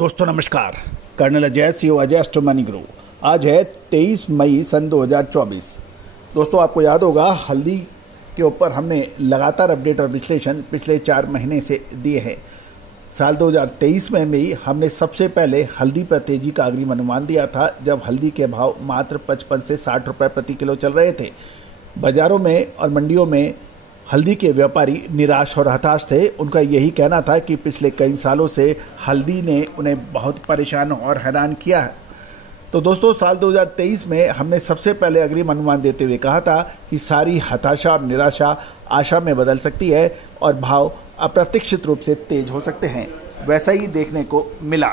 दोस्तों नमस्कार। Colonel Ajay CO Ajay astro money grow. आज है 23 मई सन 2024। दोस्तों आपको याद होगा हल्दी के ऊपर हमने लगातार अपडेट और विश्लेषण पिछले 4 महीने से दिए हैं। साल 2023 में भी हमने सबसे पहले हल्दी पर तेजी का अग्रिम अनुमान दिया था, जब हल्दी के भाव मात्र 55 से 60 रुपए प्रति किलो चल रहे थे। बाजारों में और मंडियों में हल्दी के व्यापारी निराश और हताश थे। उनका यही कहना था कि पिछले कई सालों से हल्दी ने उन्हें बहुत परेशान और हैरान किया है। तो दोस्तों साल 2023 में हमने सबसे पहले अग्रिम अनुमान देते हुए कहा था कि सारी हताशा और निराशा आशा में बदल सकती है और भाव अप्रत्याशित रूप से तेज हो सकते हैं। वैसा ही देखने को मिला।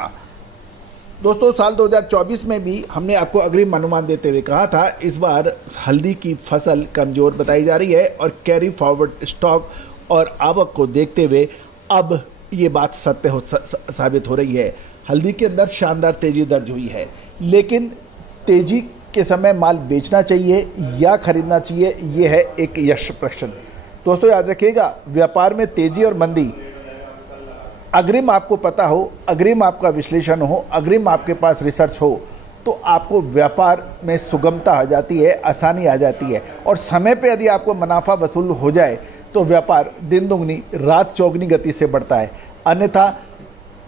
दोस्तों साल 2024 में भी हमने आपको अग्रिम अनुमान देते हुए कहा था, इस बार हल्दी की फसल कमजोर बताई जा रही है और कैरी फॉरवर्ड स्टॉक और आवक को देखते हुए अब ये बात सत्य साबित हो रही है। हल्दी के अंदर शानदार तेजी दर्ज हुई है, लेकिन तेजी के समय माल बेचना चाहिए या खरीदना चाहिए, ये है एक यश प्रश्न। दोस्तों याद रखिएगा, व्यापार में तेजी और मंदी अग्रिम आपको पता हो, अग्रिम आपका विश्लेषण हो, अग्रिम आपके पास रिसर्च हो, तो आपको व्यापार में सुगमता आ जाती है, आसानी आ जाती है। और समय पे यदि आपको मुनाफा वसूल हो जाए तो व्यापार दिन दुगनी रात चौगनी गति से बढ़ता है। अन्यथा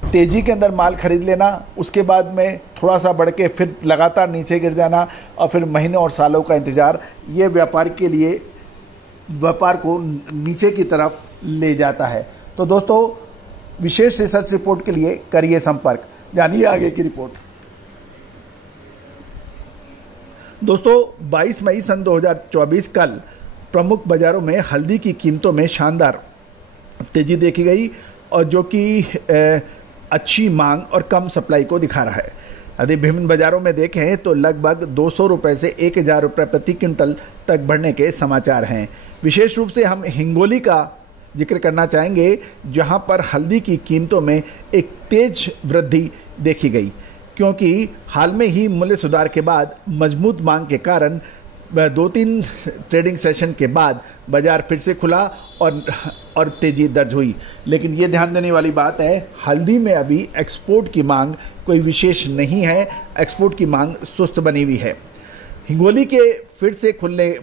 तेजी के अंदर माल खरीद लेना, उसके बाद में थोड़ा सा बढ़ के फिर लगातार नीचे गिर जाना और फिर महीनों और सालों का इंतजार, ये व्यापार के लिए व्यापार को नीचे की तरफ ले जाता है। तो दोस्तों विशेष रिसर्च रिपोर्ट के लिए करिए संपर्क। जानिए आगे की रिपोर्ट। दोस्तों 22 मई सन 2024 कल प्रमुख बाजारों में हल्दी की कीमतों में शानदार तेजी देखी गई, और जो कि अच्छी मांग और कम सप्लाई को दिखा रहा है। यदि विभिन्न बाजारों में देखें तो लगभग 200 रुपए से 1000 रुपए प्रति क्विंटल तक बढ़ने के समाचार हैं। विशेष रूप से हम हिंगोली का जिक्र करना चाहेंगे, जहां पर हल्दी की कीमतों में एक तेज वृद्धि देखी गई, क्योंकि हाल में ही मूल्य सुधार के बाद मजबूत मांग के कारण 2-3 ट्रेडिंग सेशन के बाद बाजार फिर से खुला और तेजी दर्ज हुई। लेकिन ये ध्यान देने वाली बात है, हल्दी में अभी एक्सपोर्ट की मांग कोई विशेष नहीं है, एक्सपोर्ट की मांग सुस्त बनी हुई है। हिंगोली के फिर से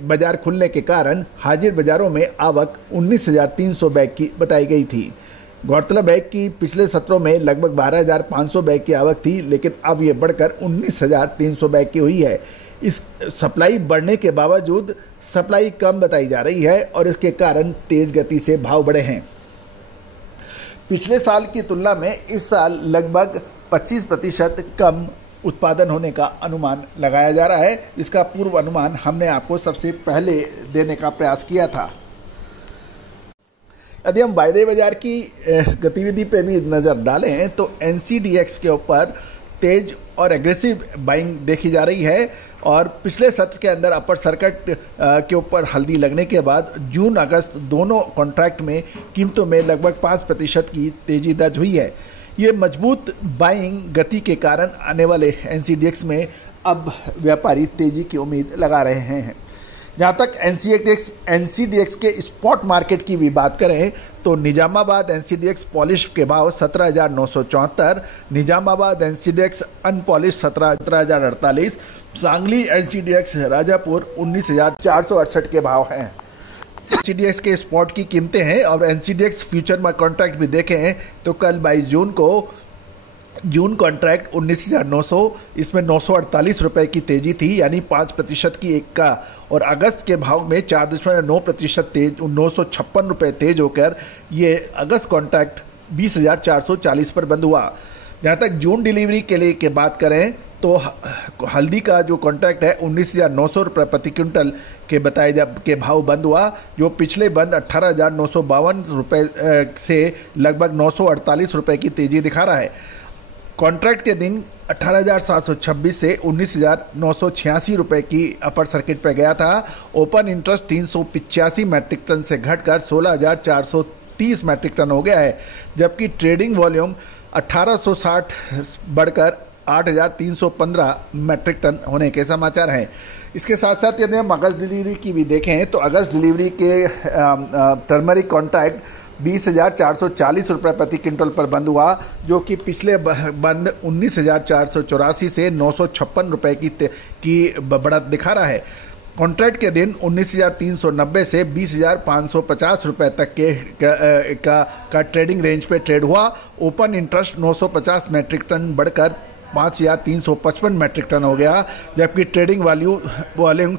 बाजार खुलने के कारण हाजिर बाजारों में आवक 19,300 बैग की बताई गई थी। गौरतलब है कि पिछले सत्रों में लगभग 12,500 बैग की आवक थी, लेकिन अब ये बढ़कर 19,300 बैग की हुई है। इस सप्लाई बढ़ने के बावजूद सप्लाई कम बताई जा रही है और इसके कारण तेज गति से भाव बढ़े हैं। पिछले साल की तुलना में इस साल लगभग 25% कम उत्पादन होने का अनुमान लगाया जा रहा है। इसका पूर्व अनुमान हमने आपको सबसे पहले देने का प्रयास किया था। यदि हम वायदे बाजार की गतिविधि पे भी नज़र डालें तो NCDX के ऊपर तेज और एग्रेसिव बाइंग देखी जा रही है, और पिछले सत्र के अंदर अपर सर्किट के ऊपर हल्दी लगने के बाद जून अगस्त दोनों कॉन्ट्रैक्ट में कीमतों में लगभग 5% की तेजी दर्ज हुई है। ये मजबूत बाइंग गति के कारण आने वाले NCDX में अब व्यापारी तेजी की उम्मीद लगा रहे हैं। जहाँ तक NCDX के स्पॉट मार्केट की भी बात करें तो निजामाबाद NCDX पॉलिश के भाव 17,974, Nizamabad NCDX unpolished 17,048, Sangli NCDX Rajapur 19,468 के भाव हैं। NCDX के स्पॉट की कीमतें हैं, और NCDX फ्यूचर में कॉन्ट्रैक्ट भी देखें तो कल 22 जून को जून कॉन्ट्रैक्ट 19,900, इसमें 948 रुपए की तेजी थी, यानी 5% की एक का, और अगस्त के भाव में 4.9% तेज 956 रुपए तेज होकर ये अगस्त कॉन्ट्रैक्ट 20,440 पर बंद हुआ। जहाँ तक जून डिलीवरी के लिए की बात करें तो हल्दी का जो कॉन्ट्रैक्ट है 19,900 रुपये प्रति क्विंटल के बताए के भाव बंद हुआ, जो पिछले बंद 18,952 रुपये से लगभग 948 रुपये की तेजी दिखा रहा है। कॉन्ट्रैक्ट के दिन 18,726 से 19,986 रुपये की अपर सर्किट पर गया था। ओपन इंटरेस्ट 385 मैट्रिक टन से घटकर 16,430 मैट्रिक टन हो गया है, जबकि ट्रेडिंग वॉल्यूम 1860 बढ़कर 8,315 मैट्रिक टन होने के समाचार हैं। इसके साथ साथ यदि हम अगस्त डिलीवरी की भी देखें तो अगस्त डिलीवरी के टर्मरिक कॉन्ट्रैक्ट 20,440 रुपये प्रति क्विंटल पर बंद हुआ, जो कि पिछले बंद 19,484 से 956 रुपये की बढ़त दिखा रहा है। कॉन्ट्रैक्ट के दिन 19,390 से 20,550 रुपये तक का ट्रेडिंग रेंज पे ट्रेड हुआ। ओपन इंटरेस्ट 950 मैट्रिक टन बढ़कर 5,355 मैट्रिक टन हो गया, जबकि ट्रेडिंग वॉल्यूम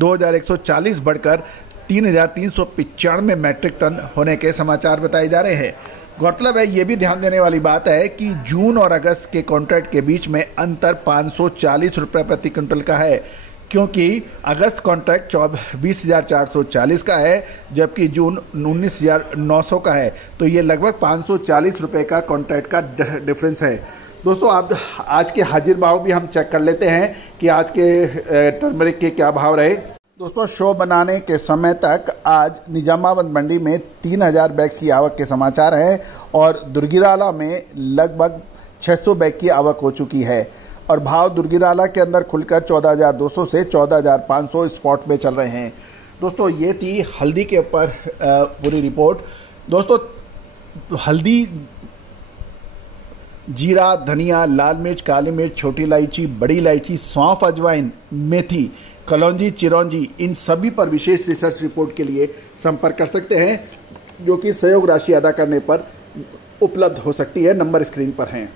2,140 बढ़कर 3,395 मैट्रिक टन होने के समाचार बताए जा रहे हैं। गौरतलब है, ये भी ध्यान देने वाली बात है कि जून और अगस्त के कॉन्ट्रैक्ट के बीच में अंतर 540 रुपये प्रति क्विंटल का है, क्योंकि अगस्त कॉन्ट्रैक्ट 20,440 का है, जबकि जून 19,900 का है। तो ये लगभग 540 रुपये का कॉन्ट्रैक्ट का डिफरेंस है। दोस्तों, आप आज के हाजिर भाव भी हम चेक कर लेते हैं कि आज के टर्मरिक के क्या भाव रहे। दोस्तों, शो बनाने के समय तक आज निजामाबाद मंडी में 3,000 बैग्स की आवक के समाचार हैं और दुर्गिराला में लगभग 600 बैग की आवक हो चुकी है और भाव दुर्गिराला के अंदर खुलकर 14,200 से 14,500 स्पॉट में चल रहे हैं। दोस्तों, ये थी हल्दी के ऊपर पूरी रिपोर्ट। दोस्तों, हल्दी, जीरा, धनिया, लाल मिर्च, काली मिर्च, छोटी इलायची, बड़ी इलायची, सौंफ, अजवाइन, मेथी, कलौंजी, चिरौंजी, इन सभी पर विशेष रिसर्च रिपोर्ट के लिए संपर्क कर सकते हैं, जो कि सहयोग राशि अदा करने पर उपलब्ध हो सकती है। नंबर स्क्रीन पर हैं।